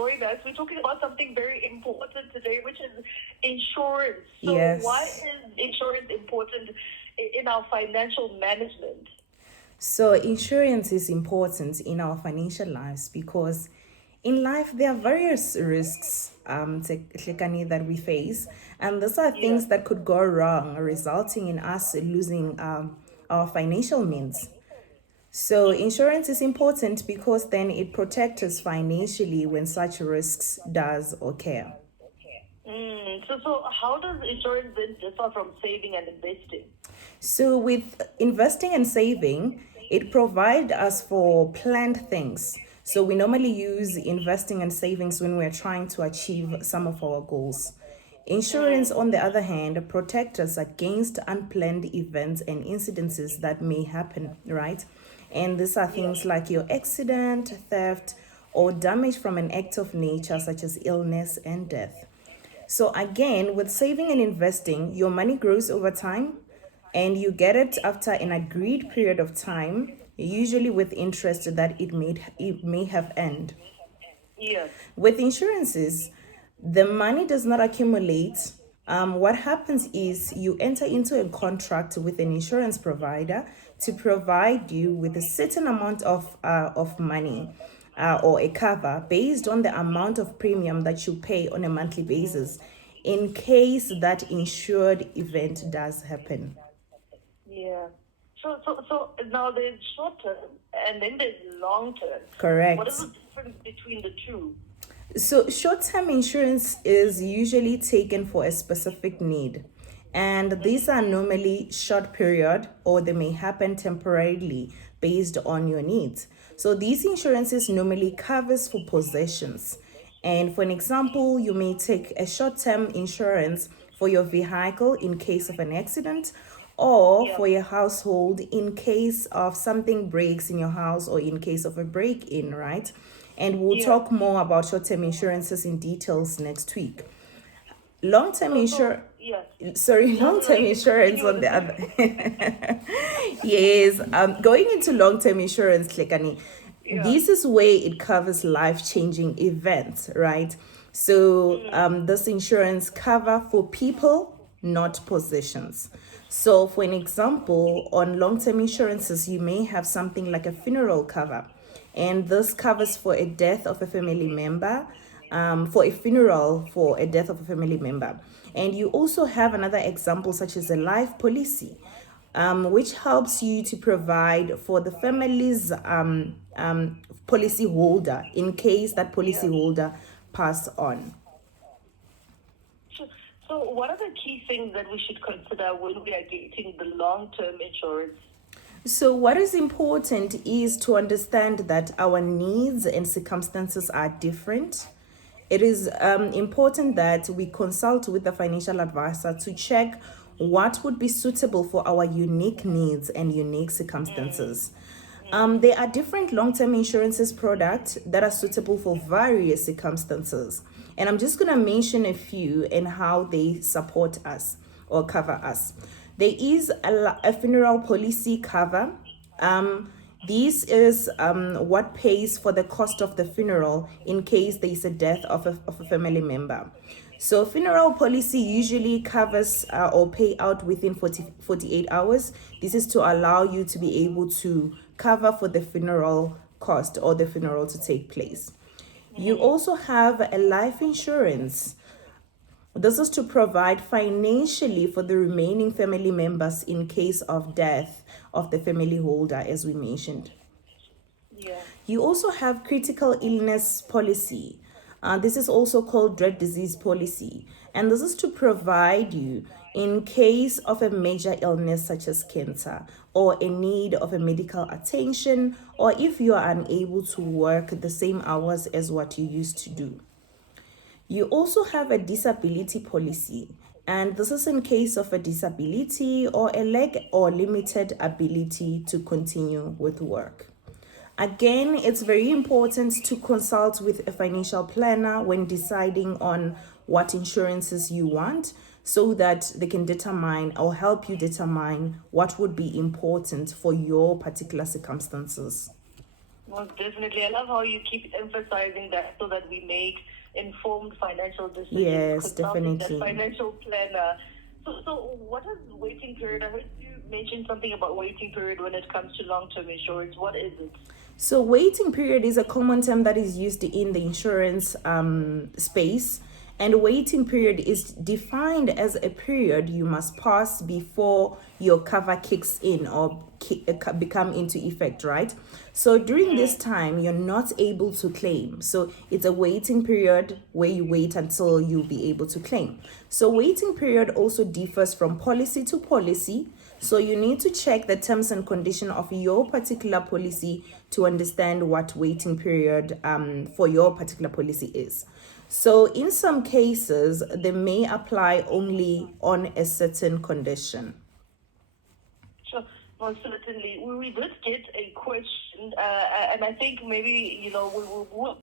join us. We're talking about something very important today, which is insurance. So why Yes. is insurance important in our financial management? So, insurance is important in our financial lives because in life there are various risks that we face, and those are Yeah. things that could go wrong, resulting in us losing our financial means. So, True. insurance is important because then it protects us financially when such risks does occur. So how does insurance then differ from saving and investing? So, with investing and saving, it provides us for planned things. So, we normally use investing and savings when we're trying to achieve some of our goals. Insurance, on the other hand, protects us against unplanned events and incidences that may happen, right? And these are Yeah. things like your accident, theft, or damage from an act of nature, such as illness and death. So again, with saving and investing, your money grows over time and you get it after an agreed period of time, usually with interest that it may have earned. Yeah. With insurances, the money does not accumulate. What happens is you enter into a contract with an insurance provider to provide you with a certain amount of money or a cover based on the amount of premium that you pay on a monthly basis in case that insured event does happen. Yeah. So now there's short term and then there's long term. What is Correct. the difference between the two? So, short term insurance is usually taken for a specific need, and these are normally short period or they may happen temporarily based on your needs. So, these insurances normally covers for possessions. And for an example, you may take a short term insurance for your vehicle in case of an accident or Yeah. for your household in case of something breaks in your house or in case of a break in, right? And we'll Yeah. talk more about short term insurances in details next week. Long term So insurance. yeah. Sorry, No, long no, no, term you can insurance continue on with the this. other. Yes, going into long term insurance, Lekani, Yeah. this is where it covers life changing events, right? So, this insurance cover for people, not possessions. So, for an example, on long term insurances, you may have something like a funeral cover, and this covers for a death of a family member, for a funeral for a death of a family member. And you also have another example, such as a life policy, which helps you to provide for the family's policy holder in case that Yeah. policy holder pass on. So, so what are the key things that we should consider when we are getting the long term insurance? So, what is important is to understand that our needs and circumstances are different. It is important that we consult with the financial advisor to check what would be suitable for our unique needs and unique circumstances. There are different long term insurances products that are suitable for various circumstances. And I'm just going to mention a few and how they support us or cover us. There is a funeral policy cover. This is what pays for the cost of the funeral in case there is a death of a family member. So, funeral policy usually covers or pay out within 48 hours. This is to allow you to be able to cover for the funeral cost or the funeral to take place. You also have a life insurance. This is to provide financially for the remaining family members in case of death of the family holder, as we mentioned. Yeah. You also have critical illness policy. This is also called dread disease policy. And this is to provide you in case of a major illness such as cancer or a need of a medical attention, or if you are unable to work the same hours as what you used to do. You also have a disability policy, and this is in case of a disability or a leg or limited ability to continue with work. Again, it's very important to consult with a financial planner when deciding on what insurances you want so that they can determine or help you determine what would be important for your particular circumstances. Most definitely. I love how you keep emphasizing that so that we make informed financial decisions. Yes, Consulting that definitely. financial planner. So what is waiting period? I heard you mention something about waiting period when it comes to long-term insurance. What is it? So, waiting period is a common term that is used in the insurance space. And waiting period is defined as a period you must pass before your cover kicks in or become into effect, right? So during this time, you're not able to claim. So it's a waiting period where you wait until you'll be able to claim. So waiting period also differs from policy to policy. So you need to check the terms and condition of your particular policy to understand what waiting period for your particular policy is. So in some cases, they may apply only on a certain condition. Sure. Well, certainly. We did get a question, and I think maybe, we will